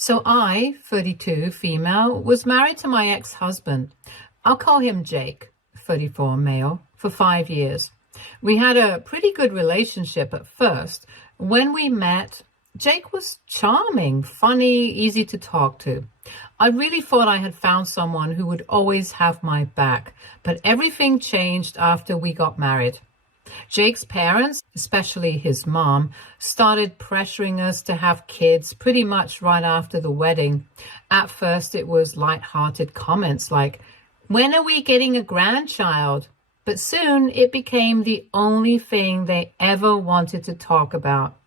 So I, 32, female, was married to my ex-husband. I'll call him Jake, 34, male, for 5 years. We had a pretty good relationship at first. When we met, Jake was charming, funny, easy to talk to. I really thought I had found someone who would always have my back, but everything changed after we got married. Jake's parents, especially his mom, started pressuring us to have kids pretty much right after the wedding. At first, it was light-hearted comments like, "When are we getting a grandchild?" But soon it became the only thing they ever wanted to talk about.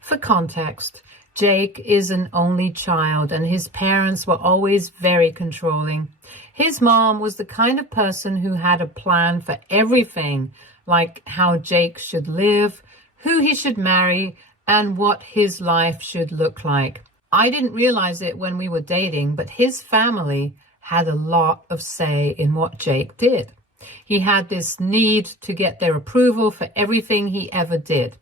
For context, Jake is an only child and his parents were always very controlling. His mom was the kind of person who had a plan for everything, like how Jake should live, who he should marry, and what his life should look like. I didn't realize it when we were dating, but his family had a lot of say in what Jake did. He had this need to get their approval for everything he ever did.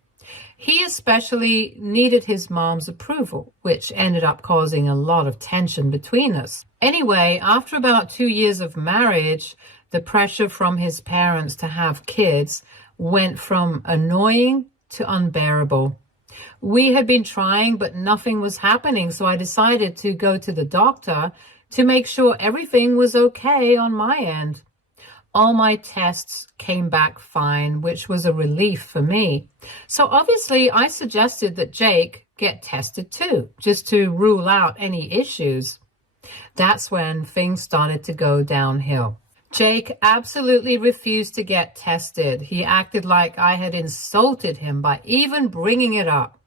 He especially needed his mom's approval, which ended up causing a lot of tension between us. Anyway, after about 2 years of marriage, the pressure from his parents to have kids went from annoying to unbearable. We had been trying, but nothing was happening, so I decided to go to the doctor to make sure everything was okay on my end. All my tests came back fine, which was a relief for me. So obviously I suggested that Jake get tested too, just to rule out any issues. That's when things started to go downhill. Jake absolutely refused to get tested. He acted like I had insulted him by even bringing it up.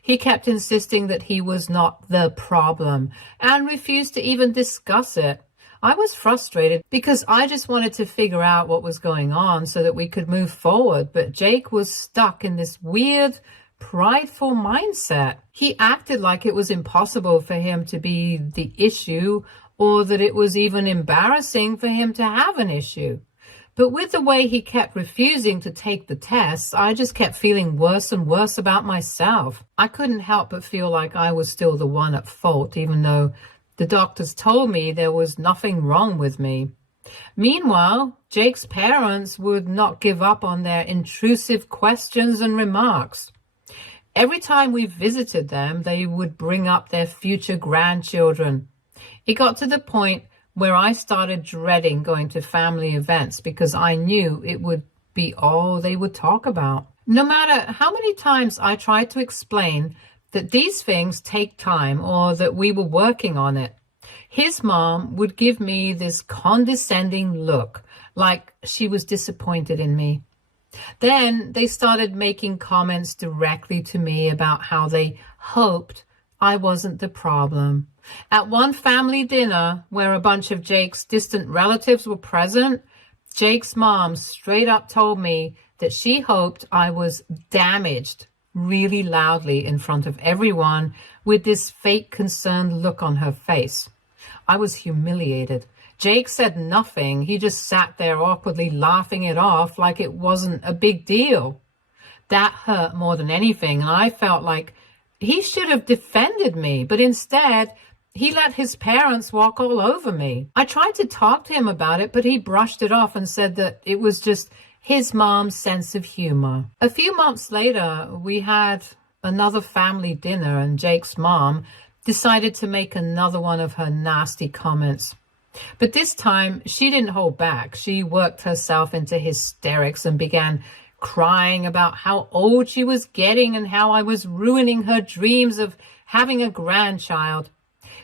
He kept insisting that he was not the problem and refused to even discuss it. I was frustrated because I just wanted to figure out what was going on so that we could move forward, but Jake was stuck in this weird, prideful mindset. He acted like it was impossible for him to be the issue or that it was even embarrassing for him to have an issue. But with the way he kept refusing to take the tests, I just kept feeling worse and worse about myself. I couldn't help but feel like I was still the one at fault, even though the doctors told me there was nothing wrong with me. Meanwhile, Jake's parents would not give up on their intrusive questions and remarks. Every time we visited them, they would bring up their future grandchildren. It got to the point where I started dreading going to family events because I knew it would be all they would talk about. No matter how many times I tried to explain that these things take time or that we were working on it, his mom would give me this condescending look, like she was disappointed in me. Then they started making comments directly to me about how they hoped I wasn't the problem. At one family dinner where a bunch of Jake's distant relatives were present, Jake's mom straight up told me that she hoped I was damaged really loudly in front of everyone with this fake concerned look on her face. I was humiliated. Jake said nothing. He just sat there awkwardly laughing it off like it wasn't a big deal. That hurt more than anything, and I felt like he should have defended me, but instead he let his parents walk all over me. I tried to talk to him about it, but he brushed it off and said that it was just his mom's sense of humor. A few months later, we had another family dinner, and Jake's mom decided to make another one of her nasty comments. But this time, she didn't hold back. She worked herself into hysterics and began crying about how old she was getting and how I was ruining her dreams of having a grandchild.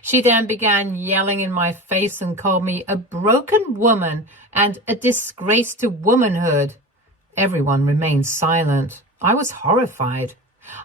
She then began yelling in my face and called me a broken woman and a disgrace to womanhood. Everyone remained silent. I was horrified.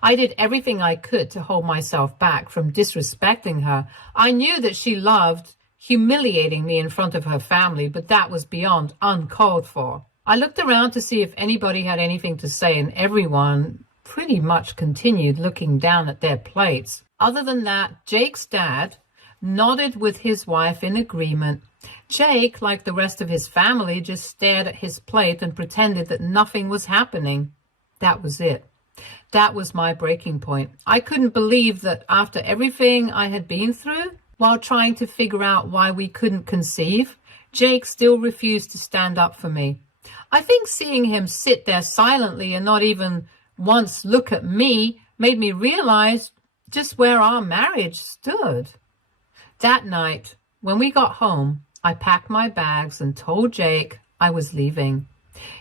I did everything I could to hold myself back from disrespecting her. I knew that she loved humiliating me in front of her family, but that was beyond uncalled for. I looked around to see if anybody had anything to say, and everyone pretty much continued looking down at their plates. Other than that, Jake's dad nodded with his wife in agreement. Jake, like the rest of his family, just stared at his plate and pretended that nothing was happening. That was it. That was my breaking point. I couldn't believe that after everything I had been through, while trying to figure out why we couldn't conceive, Jake still refused to stand up for me. I think seeing him sit there silently and not even once look at me made me realize just where our marriage stood. That night, when we got home, I packed my bags and told Jake I was leaving.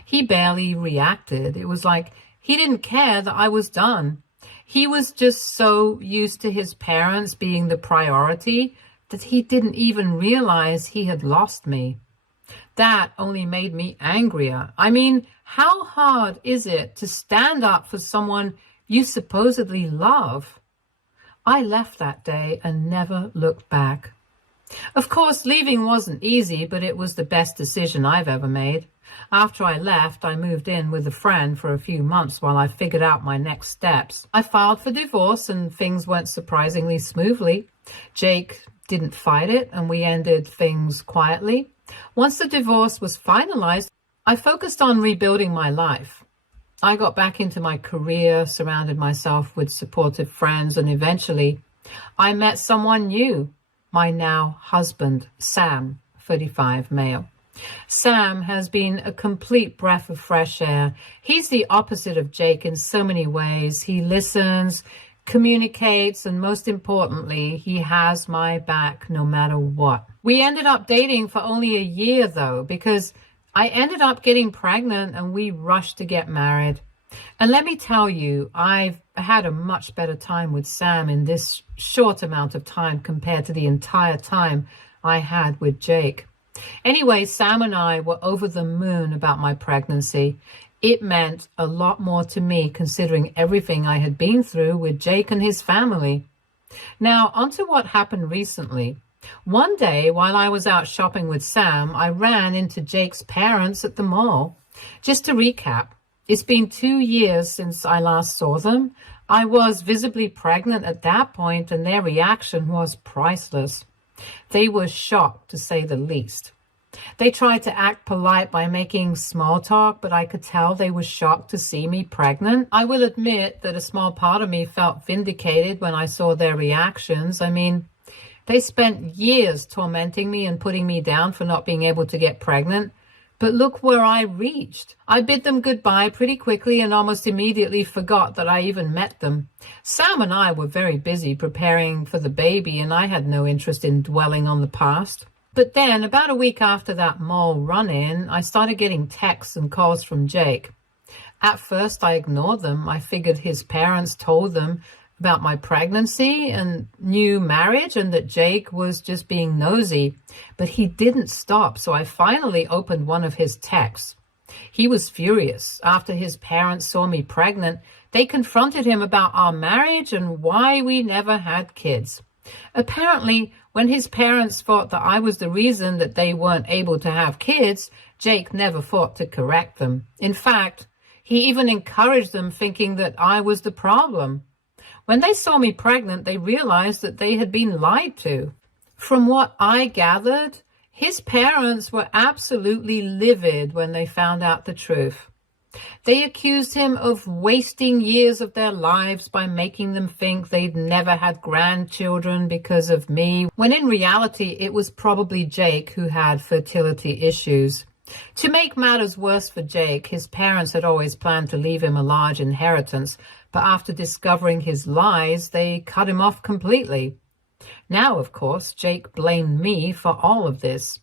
He barely reacted. It was like he didn't care that I was done. He was just so used to his parents being the priority that he didn't even realize he had lost me. That only made me angrier. I mean, how hard is it to stand up for someone you supposedly love? I left that day and never looked back. Of course, leaving wasn't easy, but it was the best decision I've ever made. After I left, I moved in with a friend for a few months while I figured out my next steps. I filed for divorce and things went surprisingly smoothly. Jake didn't fight it and we ended things quietly. Once the divorce was finalized, I focused on rebuilding my life. I got back into my career, surrounded myself with supportive friends, and eventually I met someone new, my now husband, Sam, 35, male. Sam has been a complete breath of fresh air. He's the opposite of Jake in so many ways. He listens, communicates, and most importantly, he has my back no matter what. We ended up dating for only a year though, because I ended up getting pregnant and we rushed to get married. And let me tell you, I've had a much better time with Sam in this short amount of time compared to the entire time I had with Jake. Anyway, Sam and I were over the moon about my pregnancy. It meant a lot more to me considering everything I had been through with Jake and his family. Now, onto what happened recently. One day, while I was out shopping with Sam, I ran into Jake's parents at the mall. Just to recap, it's been 2 years since I last saw them. I was visibly pregnant at that point, and their reaction was priceless. They were shocked, to say the least. They tried to act polite by making small talk, but I could tell they were shocked to see me pregnant. I will admit that a small part of me felt vindicated when I saw their reactions. I mean, they spent years tormenting me and putting me down for not being able to get pregnant. But look where I reached. I bid them goodbye pretty quickly and almost immediately forgot that I even met them. Sam and I were very busy preparing for the baby, and I had no interest in dwelling on the past. But then, about a week after that mall run-in, I started getting texts and calls from Jake. At first, I ignored them. I figured his parents told them about my pregnancy and new marriage and that Jake was just being nosy. But he didn't stop, so I finally opened one of his texts. He was furious. After his parents saw me pregnant, they confronted him about our marriage and why we never had kids. Apparently, when his parents thought that I was the reason that they weren't able to have kids, Jake never thought to correct them. In fact, he even encouraged them, thinking that I was the problem. When they saw me pregnant, they realized that they had been lied to. From what I gathered, his parents were absolutely livid when they found out the truth. They accused him of wasting years of their lives by making them think they'd never had grandchildren because of me, when in reality it was probably Jake who had fertility issues. To make matters worse for Jake, his parents had always planned to leave him a large inheritance, but after discovering his lies, they cut him off completely. Now, of course, Jake blamed me for all of this.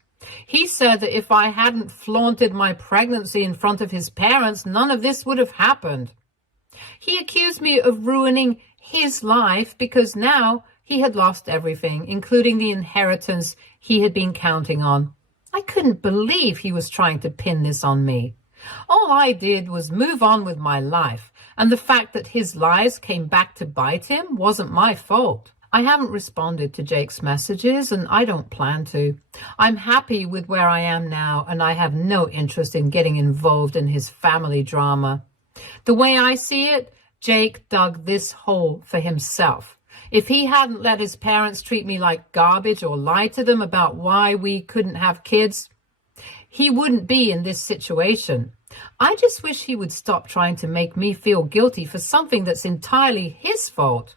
He said that if I hadn't flaunted my pregnancy in front of his parents, none of this would have happened. He accused me of ruining his life because now he had lost everything, including the inheritance he had been counting on. I couldn't believe he was trying to pin this on me. All I did was move on with my life, and the fact that his lies came back to bite him wasn't my fault. I haven't responded to Jake's messages, and I don't plan to. I'm happy with where I am now, and I have no interest in getting involved in his family drama. The way I see it, Jake dug this hole for himself. If he hadn't let his parents treat me like garbage or lie to them about why we couldn't have kids, he wouldn't be in this situation. I just wish he would stop trying to make me feel guilty for something that's entirely his fault.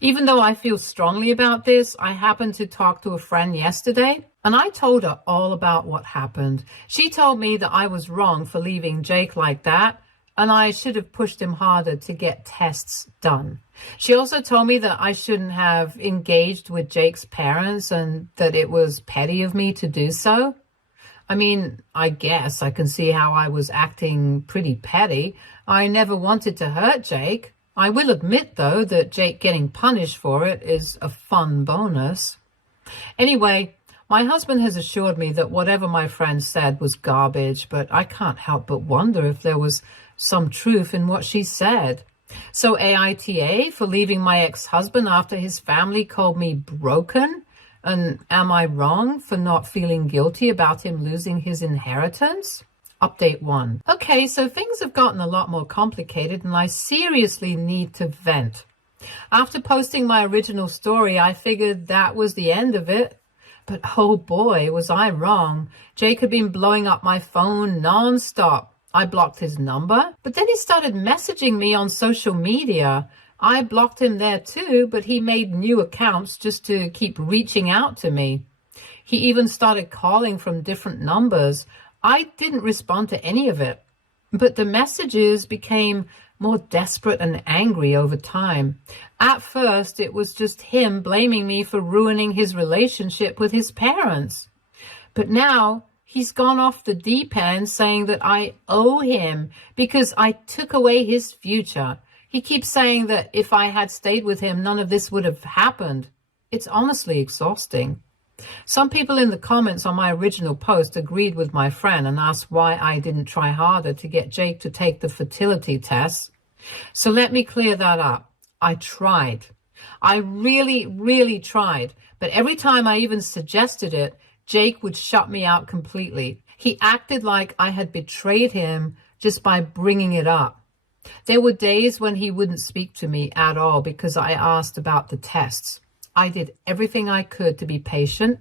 Even though I feel strongly about this, I happened to talk to a friend yesterday, and I told her all about what happened. She told me that I was wrong for leaving Jake like that, and I should have pushed him harder to get tests done. She also told me that I shouldn't have engaged with Jake's parents and that it was petty of me to do so. I mean, I guess I can see how I was acting pretty petty. I never wanted to hurt Jake. I will admit, though, that Jake getting punished for it is a fun bonus. Anyway, my husband has assured me that whatever my friend said was garbage, but I can't help but wonder if there was some truth in what she said. So AITA for leaving my ex-husband after his family called me broken? And am I wrong for not feeling guilty about him losing his inheritance? Update 1. Okay, so things have gotten a lot more complicated and I seriously need to vent. After posting my original story, I figured that was the end of it. But oh boy, was I wrong. Jake had been blowing up my phone non-stop. I blocked his number, but then he started messaging me on social media. I blocked him there too, but he made new accounts just to keep reaching out to me. He even started calling from different numbers. I didn't respond to any of it, but the messages became more desperate and angry over time. At first, it was just him blaming me for ruining his relationship with his parents. But now he's gone off the deep end saying that I owe him because I took away his future. He keeps saying that if I had stayed with him, none of this would have happened. It's honestly exhausting. Some people in the comments on my original post agreed with my friend and asked why I didn't try harder to get Jake to take the fertility tests. So let me clear that up. I tried. I really tried. But every time I even suggested it, Jake would shut me out completely. He acted like I had betrayed him just by bringing it up. There were days when he wouldn't speak to me at all because I asked about the tests. I did everything I could to be patient,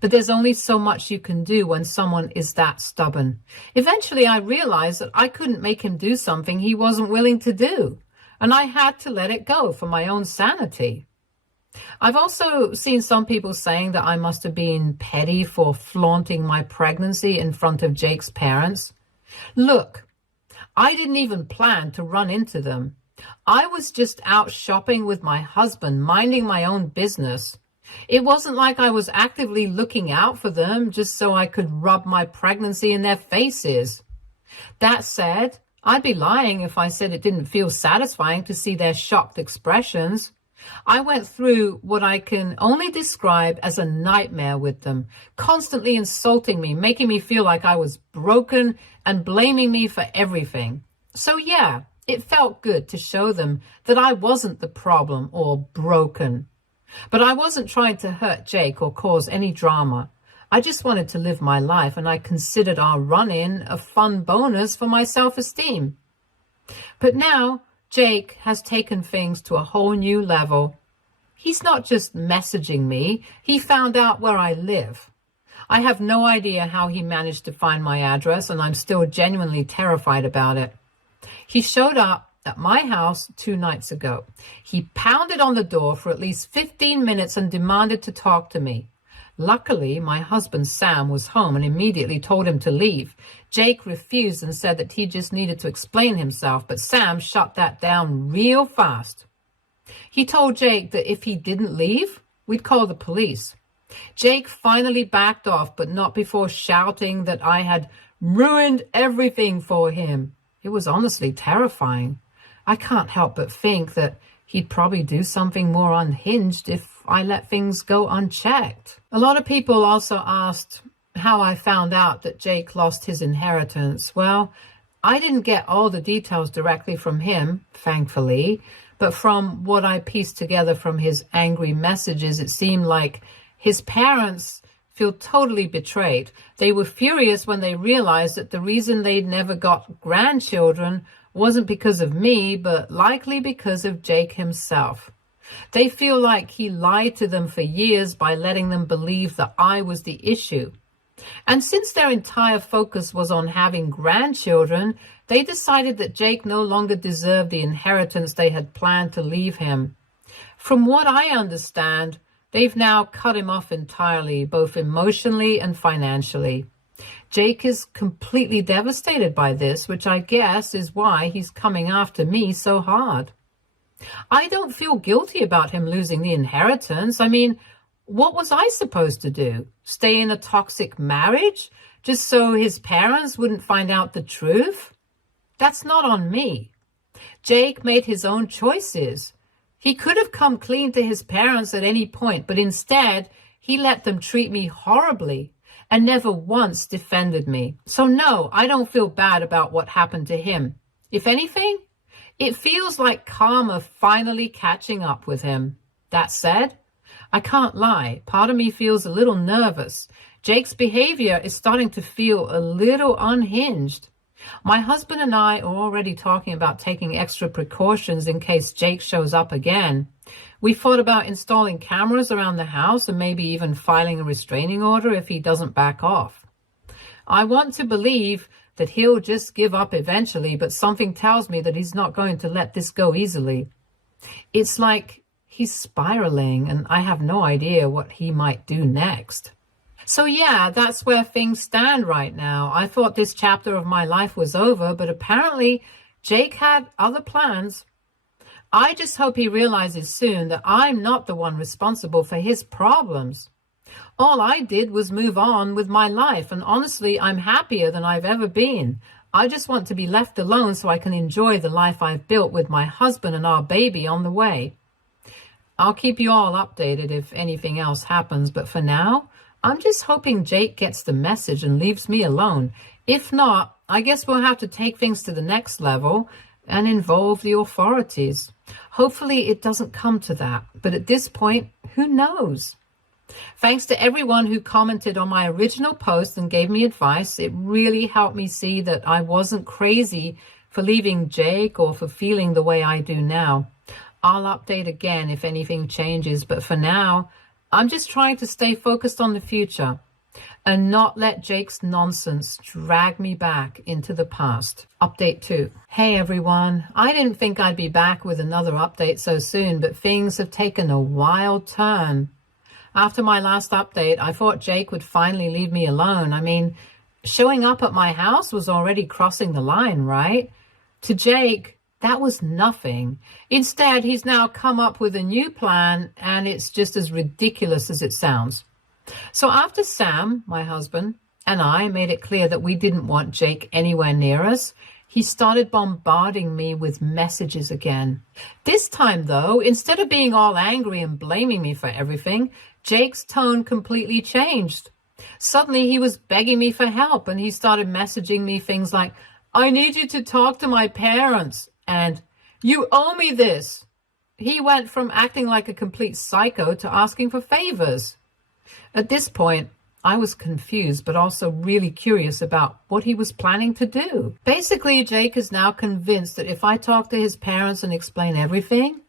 but there's only so much you can do when someone is that stubborn. Eventually, I realized that I couldn't make him do something he wasn't willing to do, and I had to let it go for my own sanity. I've also seen some people saying that I must have been petty for flaunting my pregnancy in front of Jake's parents. Look, I didn't even plan to run into them. I was just out shopping with my husband, minding my own business. It wasn't like I was actively looking out for them just so I could rub my pregnancy in their faces. That said, I'd be lying if I said it didn't feel satisfying to see their shocked expressions. I went through what I can only describe as a nightmare with them, constantly insulting me, making me feel like I was broken and blaming me for everything. So yeah, it felt good to show them that I wasn't the problem or broken. But I wasn't trying to hurt Jake or cause any drama. I just wanted to live my life, and I considered our run-in a fun bonus for my self-esteem. But now, Jake has taken things to a whole new level. He's not just messaging me, he found out where I live. I have no idea how he managed to find my address, and I'm still genuinely terrified about it. He showed up at my house 2 nights ago. He pounded on the door for at least 15 minutes and demanded to talk to me. Luckily, my husband Sam was home and immediately told him to leave. Jake refused and said that he just needed to explain himself, but Sam shut that down real fast. He told Jake that if he didn't leave, we'd call the police. Jake finally backed off, but not before shouting that I had ruined everything for him. It was honestly terrifying. I can't help but think that he'd probably do something more unhinged if I let things go unchecked. A lot of people also asked how I found out that Jake lost his inheritance. Well, I didn't get all the details directly from him, thankfully, but from what I pieced together from his angry messages, it seemed like his parents feel totally betrayed. They were furious when they realized that the reason they'd never got grandchildren wasn't because of me, but likely because of Jake himself. They feel like he lied to them for years by letting them believe that I was the issue. And since their entire focus was on having grandchildren, they decided that Jake no longer deserved the inheritance they had planned to leave him. From what I understand, they've now cut him off entirely, both emotionally and financially. Jake is completely devastated by this, which I guess is why he's coming after me so hard. I don't feel guilty about him losing the inheritance. I mean, what was I supposed to do? Stay in a toxic marriage just so his parents wouldn't find out the truth? That's not on me. Jake made his own choices. He could have come clean to his parents at any point, but instead he let them treat me horribly and never once defended me. So no, I don't feel bad about what happened to him. If anything, it feels like karma finally catching up with him. That said, I can't lie. Part of me feels a little nervous. Jake's behavior is starting to feel a little unhinged. My husband and I are already talking about taking extra precautions in case Jake shows up again. We thought about installing cameras around the house and maybe even filing a restraining order if he doesn't back off. I want to believe that he'll just give up eventually, but something tells me that he's not going to let this go easily. It's like he's spiraling, and I have no idea what he might do next. So yeah, that's where things stand right now. I thought this chapter of my life was over, but apparently Jake had other plans. I just hope he realizes soon that I'm not the one responsible for his problems. All I did was move on with my life, and honestly, I'm happier than I've ever been. I just want to be left alone so I can enjoy the life I've built with my husband and our baby on the way. I'll keep you all updated if anything else happens, but for now, I'm just hoping Jake gets the message and leaves me alone. If not, I guess we'll have to take things to the next level and involve the authorities. Hopefully it doesn't come to that, but at this point, who knows? Thanks to everyone who commented on my original post and gave me advice. It really helped me see that I wasn't crazy for leaving Jake or for feeling the way I do now. I'll update again if anything changes, but for now, I'm just trying to stay focused on the future and not let Jake's nonsense drag me back into the past. Update 2. Hey everyone, I didn't think I'd be back with another update so soon, but things have taken a wild turn. After my last update, I thought Jake would finally leave me alone. I mean, showing up at my house was already crossing the line, right? To Jake, that was nothing. Instead, he's now come up with a new plan, and it's just as ridiculous as it sounds. So after Sam, my husband, and I made it clear that we didn't want Jake anywhere near us, he started bombarding me with messages again. This time, though, instead of being all angry and blaming me for everything, Jake's tone completely changed. Suddenly, he was begging me for help, and he started messaging me things like, "I need you to talk to my parents," and "You owe me this." He went from acting like a complete psycho to asking for favors. At this point, I was confused, but also really curious about what he was planning to do. Basically, Jake is now convinced that if I talk to his parents and explain everything,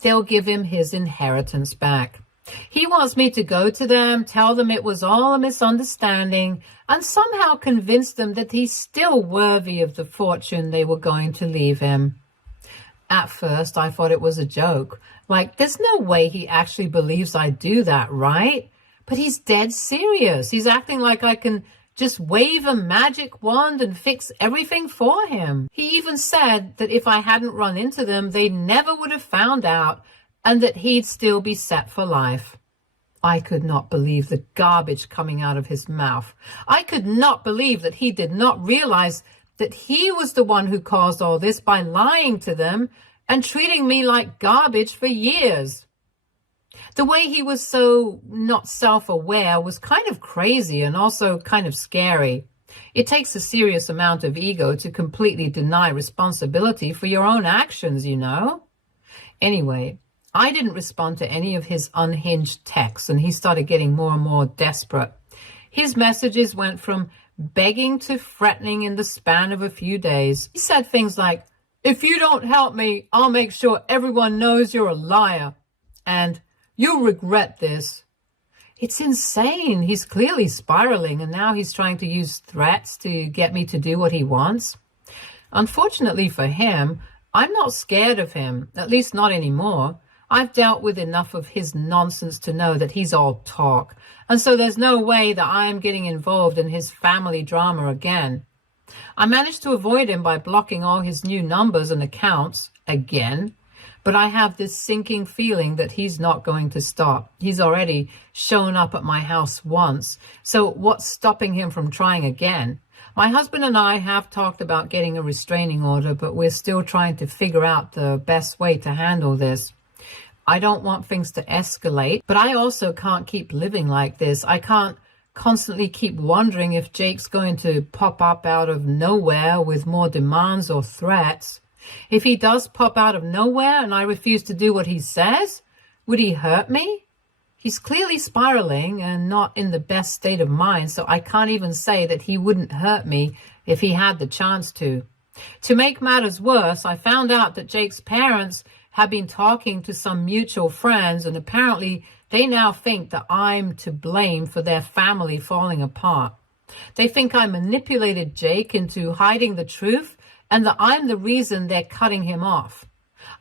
they'll give him his inheritance back. He wants me to go to them, tell them it was all a misunderstanding, and somehow convince them that he's still worthy of the fortune they were going to leave him. At first, I thought it was a joke. Like, there's no way he actually believes I'd do that, right? But he's dead serious. He's acting like I can just wave a magic wand and fix everything for him. He even said that if I hadn't run into them, they never would have found out, and that he'd still be set for life. I could not believe the garbage coming out of his mouth. I could not believe that he did not realize that he was the one who caused all this by lying to them and treating me like garbage for years. The way he was so not self-aware was kind of crazy and also kind of scary. It takes a serious amount of ego to completely deny responsibility for your own actions, you know? Anyway, I didn't respond to any of his unhinged texts, and he started getting more and more desperate. His messages went from begging to threatening in the span of a few days. He said things like, "If you don't help me, I'll make sure everyone knows you're a liar," and "you'll regret this." It's insane. He's clearly spiraling, and now he's trying to use threats to get me to do what he wants. Unfortunately for him, I'm not scared of him, at least not anymore. I've dealt with enough of his nonsense to know that he's all talk, and so there's no way that I am getting involved in his family drama again. I managed to avoid him by blocking all his new numbers and accounts again, but I have this sinking feeling that he's not going to stop. He's already shown up at my house once, so what's stopping him from trying again? My husband and I have talked about getting a restraining order, but we're still trying to figure out the best way to handle this. I don't want things to escalate, but I also can't keep living like this. I can't constantly keep wondering if Jake's going to pop up out of nowhere with more demands or threats. If he does pop out of nowhere and I refuse to do what he says, would he hurt me? He's clearly spiraling and not in the best state of mind, so I can't even say that he wouldn't hurt me if he had the chance to. To make matters worse, I found out that Jake's parents have been talking to some mutual friends, and apparently they now think that I'm to blame for their family falling apart. They think I manipulated Jake into hiding the truth and that I'm the reason they're cutting him off.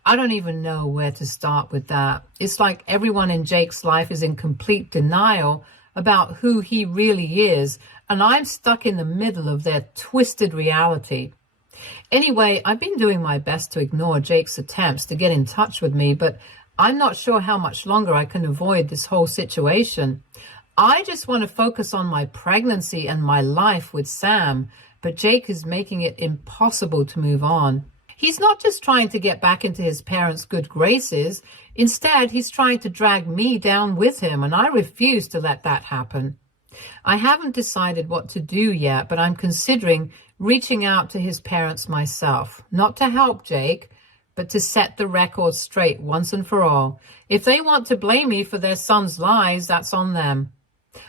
I don't even know where to start with that. It's like everyone in Jake's life is in complete denial about who he really is, and I'm stuck in the middle of their twisted reality. Anyway, I've been doing my best to ignore Jake's attempts to get in touch with me, but I'm not sure how much longer I can avoid this whole situation. I just want to focus on my pregnancy and my life with Sam, but Jake is making it impossible to move on. He's not just trying to get back into his parents' good graces. Instead, he's trying to drag me down with him, and I refuse to let that happen. I haven't decided what to do yet, but I'm considering reaching out to his parents myself, not to help Jake, but to set the record straight once and for all. If they want to blame me for their son's lies, that's on them.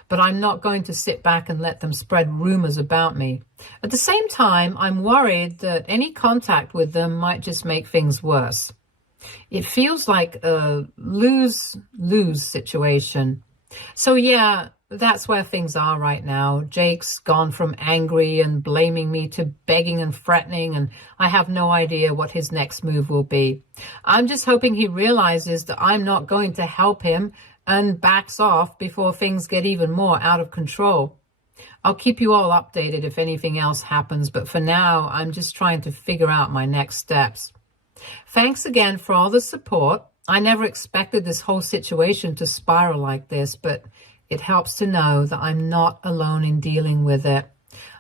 But I'm not going to sit back and let them spread rumors about me. At the same time, I'm worried that any contact with them might just make things worse. It feels like a lose-lose situation. So yeah, that's where things are right now. Jake's gone from angry and blaming me to begging and threatening, and I have no idea what his next move will be. I'm just hoping he realizes that I'm not going to help him and backs off before things get even more out of control. I'll keep you all updated if anything else happens, but for now, I'm just trying to figure out my next steps. Thanks again for all the support. I never expected this whole situation to spiral like this, but it helps to know that I'm not alone in dealing with it.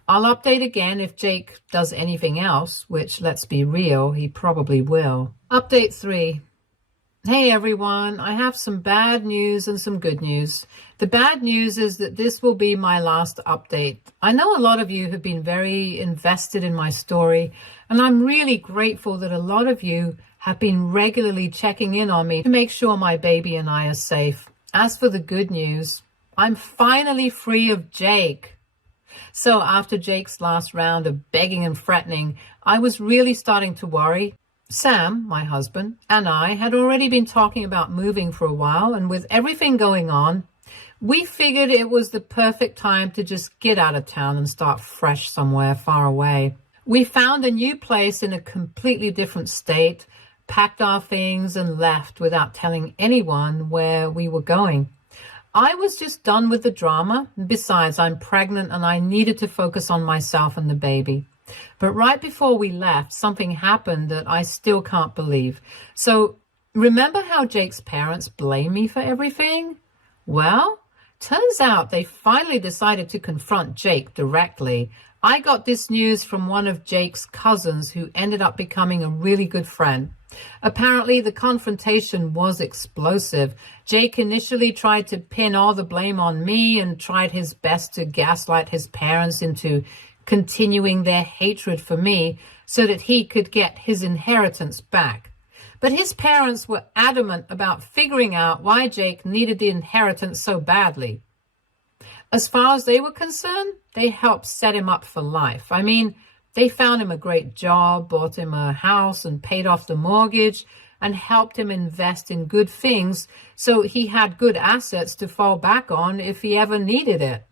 I'll update again if Jake does anything else, which, let's be real, he probably will. Update 3. Hey everyone, I have some bad news and some good news. The bad news is that this will be my last update. I know a lot of you have been very invested in my story, and I'm really grateful that a lot of you have been regularly checking in on me to make sure my baby and I are safe. As for the good news, I'm finally free of Jake. So after Jake's last round of begging and threatening, I was really starting to worry. Sam, my husband, and I had already been talking about moving for a while, and with everything going on, we figured it was the perfect time to just get out of town and start fresh somewhere far away. We found a new place in a completely different state, packed our things, and left without telling anyone where we were going. I was just done with the drama. Besides, I'm pregnant and I needed to focus on myself and the baby. But right before we left, something happened that I still can't believe. So remember how Jake's parents blame me for everything? Well, turns out they finally decided to confront Jake directly. I got this news from one of Jake's cousins who ended up becoming a really good friend. Apparently, the confrontation was explosive. Jake initially tried to pin all the blame on me and tried his best to gaslight his parents into continuing their hatred for me so that he could get his inheritance back. But his parents were adamant about figuring out why Jake needed the inheritance so badly. As far as they were concerned, they helped set him up for life. I mean, they found him a great job, bought him a house, and paid off the mortgage, and helped him invest in good things so he had good assets to fall back on if he ever needed it.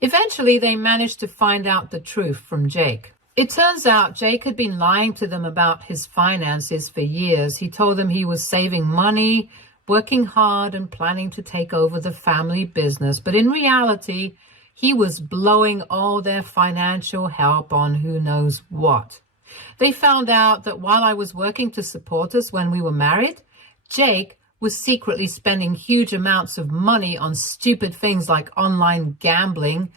Eventually, they managed to find out the truth from Jake. It turns out Jake had been lying to them about his finances for years. He told them he was saving money, working hard, and planning to take over the family business. But in reality, he was blowing all their financial help on who knows what. They found out that while I was working to support us when we were married, Jake was secretly spending huge amounts of money on stupid things like online gambling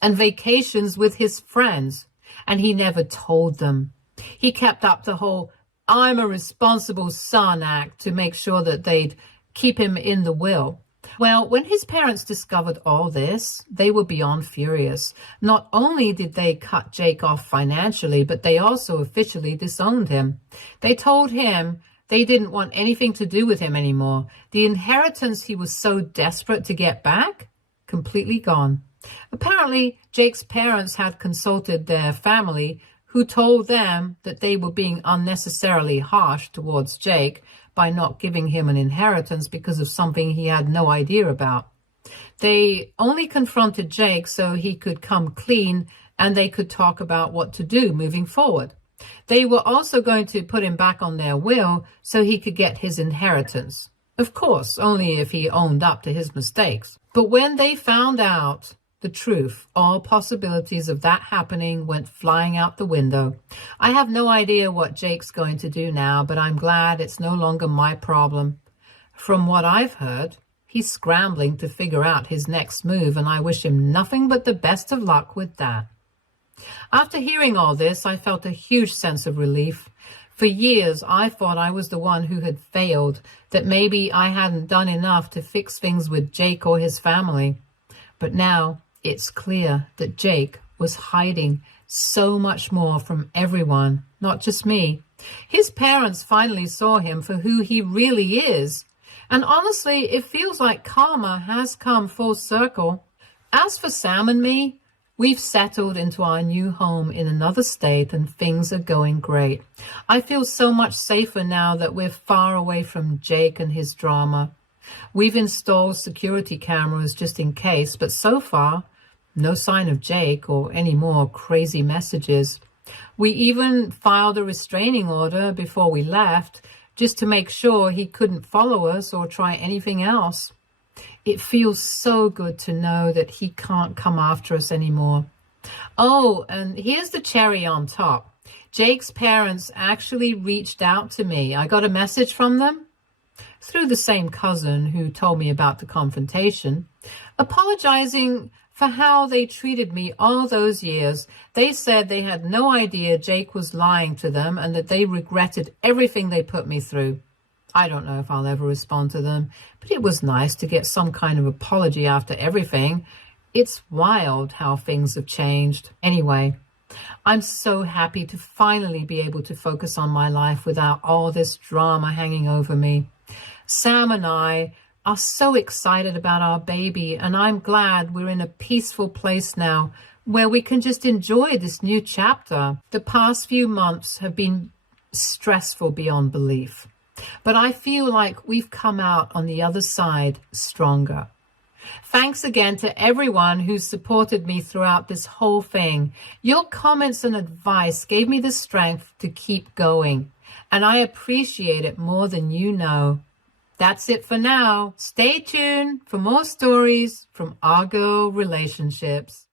and vacations with his friends. And he never told them. He kept up the whole "I'm a responsible son" act to make sure that they'd keep him in the will. Well, when his parents discovered all this, they were beyond furious. Not only did they cut Jake off financially, but they also officially disowned him. They told him they didn't want anything to do with him anymore. The inheritance he was so desperate to get back, completely gone. Apparently, Jake's parents had consulted their family, who told them that they were being unnecessarily harsh towards Jake by not giving him an inheritance because of something he had no idea about. They only confronted Jake so he could come clean and they could talk about what to do moving forward. They were also going to put him back on their will so he could get his inheritance. Of course, only if he owned up to his mistakes. But when they found out the truth, all possibilities of that happening went flying out the window. I have no idea what Jake's going to do now, but I'm glad it's no longer my problem. From what I've heard, he's scrambling to figure out his next move, and I wish him nothing but the best of luck with that. After hearing all this, I felt a huge sense of relief. For years, I thought I was the one who had failed, that maybe I hadn't done enough to fix things with Jake or his family. But now, it's clear that Jake was hiding so much more from everyone, not just me. His parents finally saw him for who he really is. And honestly, it feels like karma has come full circle. As for Sam and me, we've settled into our new home in another state and things are going great. I feel so much safer now that we're far away from Jake and his drama. We've installed security cameras just in case, but so far, no sign of Jake or any more crazy messages. We even filed a restraining order before we left, just to make sure he couldn't follow us or try anything else. It feels so good to know that he can't come after us anymore. Oh, and here's the cherry on top. Jake's parents actually reached out to me. I got a message from them through the same cousin who told me about the confrontation, apologizing for how they treated me all those years. They said they had no idea Jake was lying to them and that they regretted everything they put me through. I don't know if I'll ever respond to them, but it was nice to get some kind of apology after everything. It's wild how things have changed. Anyway, I'm so happy to finally be able to focus on my life without all this drama hanging over me. Sam and I are so excited about our baby, and I'm glad we're in a peaceful place now where we can just enjoy this new chapter. The past few months have been stressful beyond belief, but I feel like we've come out on the other side stronger. Thanks again to everyone who supported me throughout this whole thing. Your comments and advice gave me the strength to keep going, and I appreciate it more than you know. That's it for now. Stay tuned for more stories from our girl relationships.